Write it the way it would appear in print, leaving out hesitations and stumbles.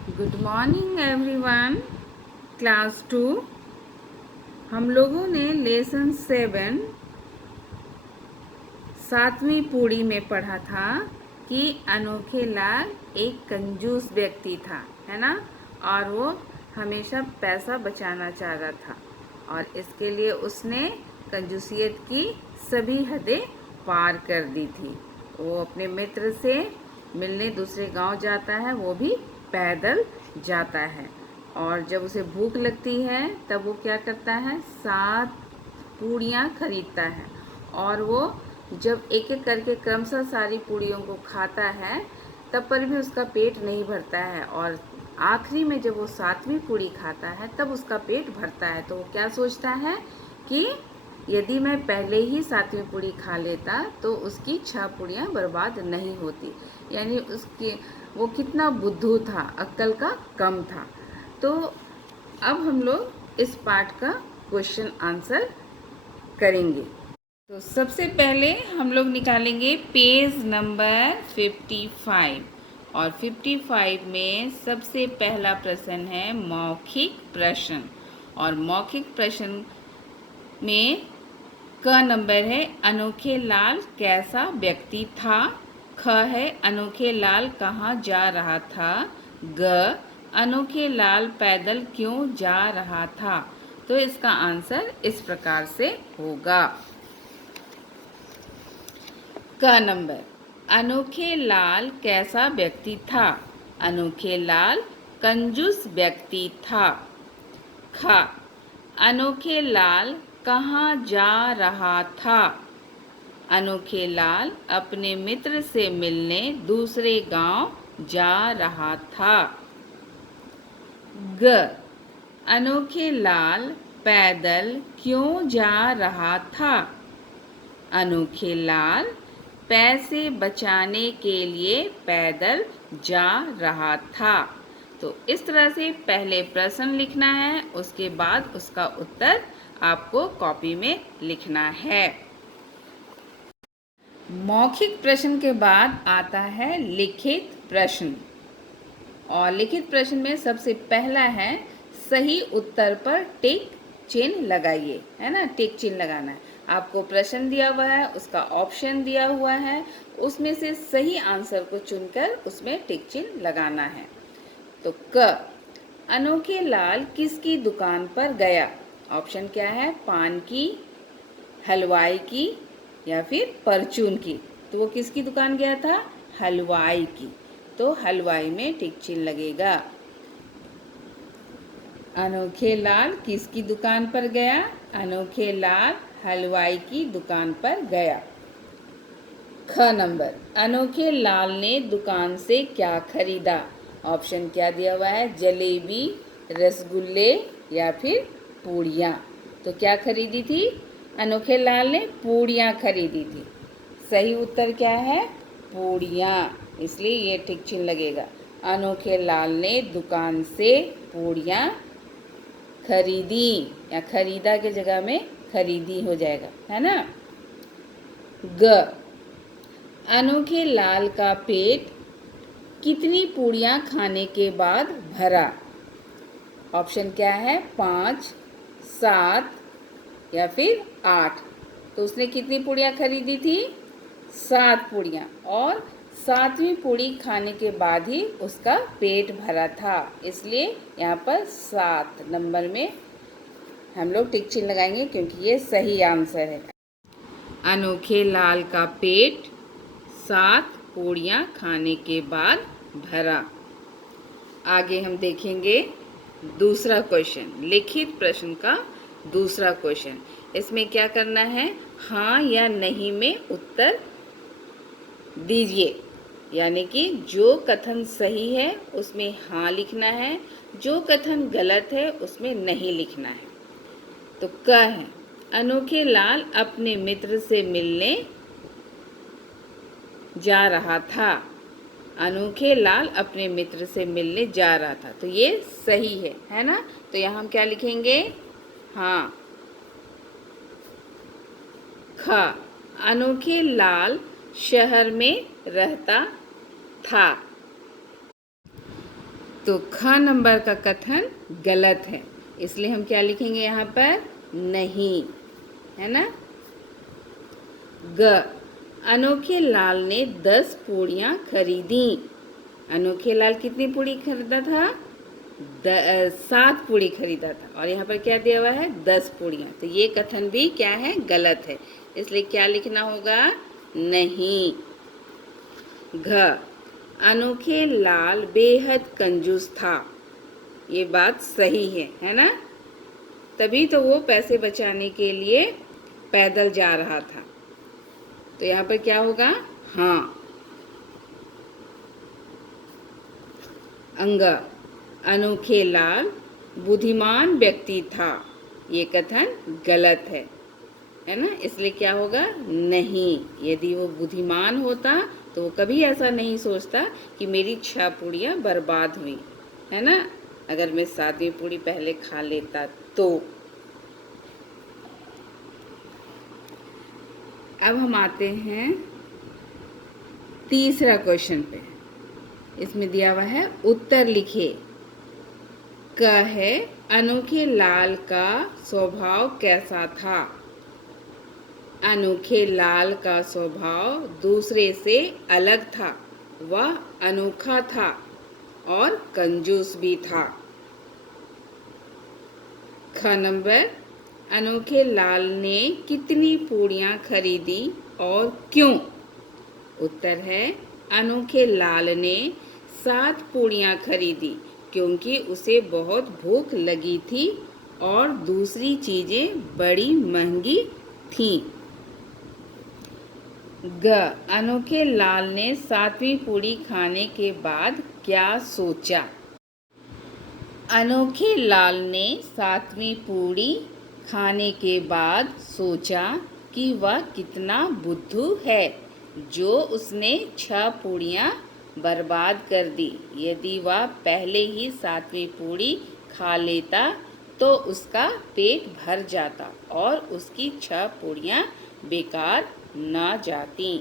Good morning everyone. Class 2 हम लोगों ने लेसन 7 सातवीं पूड़ी में पढ़ा था कि अनोखे लाल एक कंजूस व्यक्ति था, है ना। और वो हमेशा पैसा बचाना चाह रहा था और इसके लिए उसने कंजूसियत की सभी हदें पार कर दी थी। वो अपने मित्र से मिलने दूसरे गांव जाता है, वो भी पैदल जाता है। और जब उसे भूख लगती है तब वो क्या करता है, 7 पूड़ियाँ खरीदता है। और वो जब एक एक करके क्रमशः सारी पूड़ियों को खाता है तब पर भी उसका पेट नहीं भरता है। और आखिरी में जब वो 7वीं पूड़ी खाता है तब उसका पेट भरता है। तो वो क्या सोचता है कि यदि मैं पहले ही 7वीं पूड़ी खा लेता तो उसकी 6 पूड़ियाँ बर्बाद नहीं होती। यानी उसकी वो कितना बुद्धू था, अक्ल का कम था। तो अब हम लोग इस पार्ट का क्वेश्चन आंसर करेंगे। तो सबसे पहले हम लोग निकालेंगे पेज नंबर 55 और 55 में सबसे पहला प्रश्न है मौखिक प्रश्न। और मौखिक प्रश्न में क नंबर है अनोखे लाल कैसा व्यक्ति था। ख है अनोखे लाल कहाँ जा रहा था। ग अनोखे लाल पैदल क्यों जा रहा था। तो इसका आंसर इस प्रकार से होगा। क नंबर अनोखे लाल कैसा व्यक्ति था। अनोखे लाल कंजूस व्यक्ति था। ख अनोखे लाल कहाँ जा रहा था। अनोखे लाल अपने मित्र से मिलने दूसरे गांव जा रहा था। ग अनोखे लाल पैदल क्यों जा रहा था। अनोखे लाल पैसे बचाने के लिए पैदल जा रहा था। तो इस तरह से पहले प्रश्न लिखना है, उसके बाद उसका उत्तर आपको कॉपी में लिखना है। मौखिक प्रश्न के बाद आता है लिखित प्रश्न। और लिखित प्रश्न में सबसे पहला है सही उत्तर पर टिक चिन्ह लगाइए, है ना। टिक चिन्ह लगाना है। आपको प्रश्न दिया हुआ है, उसका ऑप्शन दिया हुआ है, उसमें से सही आंसर को चुनकर उसमें टिक चिन्ह लगाना है। तो क अनोखे लाल किसकी दुकान पर गया। ऑप्शन क्या है, पान की, हलवाई की या फिर परचून की। तो वो किसकी दुकान गया था, हलवाई की। तो हलवाई में टिक चिन्ह लगेगा। अनोखे लाल किसकी दुकान पर गया। अनोखे लाल हलवाई की दुकान पर गया। ख नंबर अनोखे लाल ने दुकान से क्या खरीदा। ऑप्शन क्या दिया हुआ है, जलेबी, रसगुल्ले या फिर पूड़ियाँ। तो क्या खरीदी थी, अनोखे लाल ने पूड़ियाँ खरीदी थी। सही उत्तर क्या है, पूड़ियाँ, इसलिए ये टिक चिन्ह लगेगा। अनोखे लाल ने दुकान से पूड़ियाँ खरीदी, या खरीदा के जगह में खरीदी हो जाएगा, है ना। ग अनोखे लाल का पेट कितनी पूड़ियाँ खाने के बाद भरा। ऑप्शन क्या है, 5, 7 या फिर 8। तो उसने कितनी पूड़ियाँ खरीदी थी, 7 पूड़ियाँ। और 7वीं पूड़ी खाने के बाद ही उसका पेट भरा था, इसलिए यहाँ पर 7 नंबर में हम लोग टिक चिन्ह लगाएंगे क्योंकि ये सही आंसर है। अनोखे लाल का पेट 7 पूड़ियाँ खाने के बाद भरा। आगे हम देखेंगे दूसरा क्वेश्चन, लिखित प्रश्न का दूसरा क्वेश्चन। इसमें क्या करना है, हाँ या नहीं में उत्तर दीजिए। यानी कि जो कथन सही है उसमें हाँ लिखना है, जो कथन गलत है उसमें नहीं लिखना है। तो क है अनोखे लाल अपने मित्र से मिलने जा रहा था। अनोखे लाल अपने मित्र से मिलने जा रहा था, तो ये सही है ना। तो यहाँ हम क्या लिखेंगे, हाँ। ख अनोखे लाल शहर में रहता था। तो ख नंबर का कथन गलत है, इसलिए हम क्या लिखेंगे यहाँ पर? नहीं, है ना। ग, अनोखे लाल ने 10 पूड़ियाँ खरीदी। अनोखे लाल कितनी पूड़ी खरीदा था? 7 पूड़ी खरीदा था, और यहाँ पर क्या दिया हुआ है? 10 पूड़ियाँ। तो ये कथन भी क्या है? गलत है, इसलिए क्या लिखना होगा? नहीं। घ, अनोखे लाल बेहद कंजूस था। ये बात सही है ना। तभी तो वो पैसे बचाने के लिए पैदल जा रहा था। तो यहाँ पर क्या होगा? हाँ। अंग, अनोखे लाल बुद्धिमान व्यक्ति था। ये कथन गलत है ना, इसलिए क्या होगा? नहीं। यदि वो बुद्धिमान होता तो वो कभी ऐसा नहीं सोचता कि मेरी 6 पूड़ियाँ बर्बाद हुई, है ना। अगर मैं 7वीं पूड़ी पहले खा लेता तो। अब हम आते हैं तीसरा क्वेश्चन पे। इसमें दिया हुआ है उत्तर लिखे। क है, अनोखे लाल का स्वभाव कैसा था? अनोखे लाल का स्वभाव दूसरे से अलग था। वह अनोखा था और कंजूस भी था। ख नंबर, अनोखे लाल ने कितनी पूड़ियाँ खरीदी और क्यों? उत्तर है, अनोखे लाल ने 7 पूड़ियाँ खरीदी क्योंकि उसे बहुत भूख लगी थी और दूसरी चीज़ें बड़ी महंगी थीं। ग, अनोखे लाल ने 7वीं पूड़ी खाने के बाद क्या सोचा? अनोखे लाल ने 7वीं पूड़ी खाने के बाद सोचा कि वह कितना बुद्धू है जो उसने 6 पूड़ियाँ बर्बाद कर दी। यदि वह पहले ही 7वीं पूड़ी खा लेता तो उसका पेट भर जाता और उसकी 6 पूड़ियाँ बेकार न जाती।